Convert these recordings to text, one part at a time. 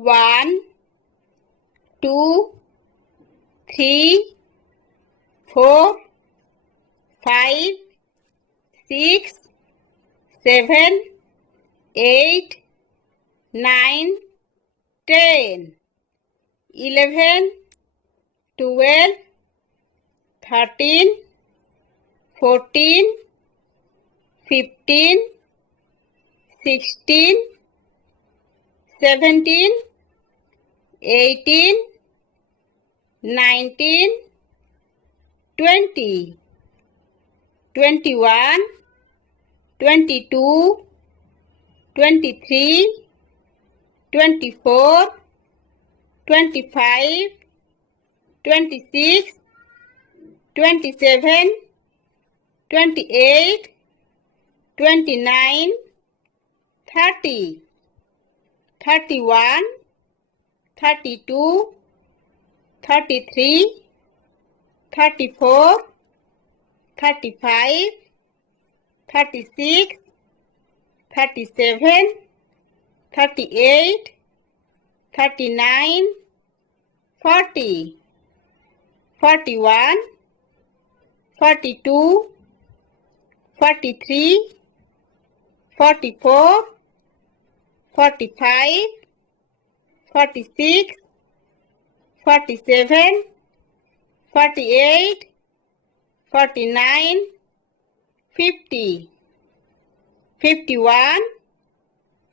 1 2 3 4 5 6 7 8 9 10 11 12 13 14 15 16 17 18 19 20 21 22 23 24 25 26 27 28 29 30 31 32 33 34 35 36 37 38 39 40 41 42 43 44 45 46 47 48 49 50 51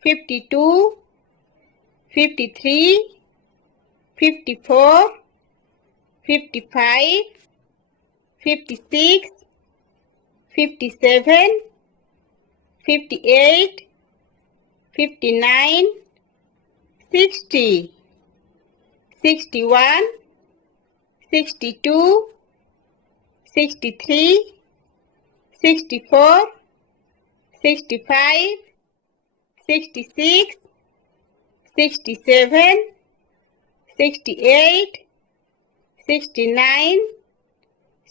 52 53 54 55 56 57 58 59 60 61 62 63 64 65 66 67 68 69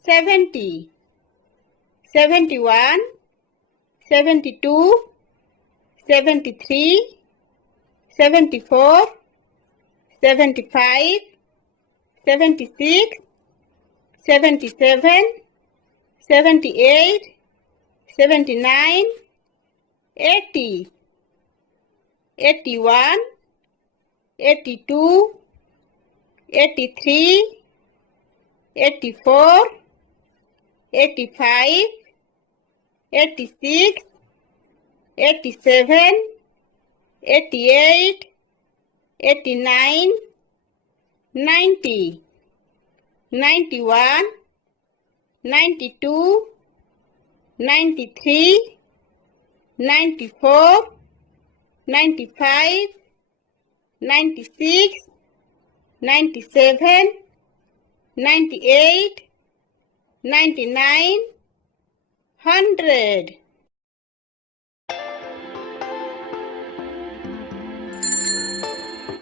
70 71 72 73 74 75 76 77 78 79 80 81 82 83 84 85 86 87 88 89 90 91 92 93 94 95 96 97 98 99 100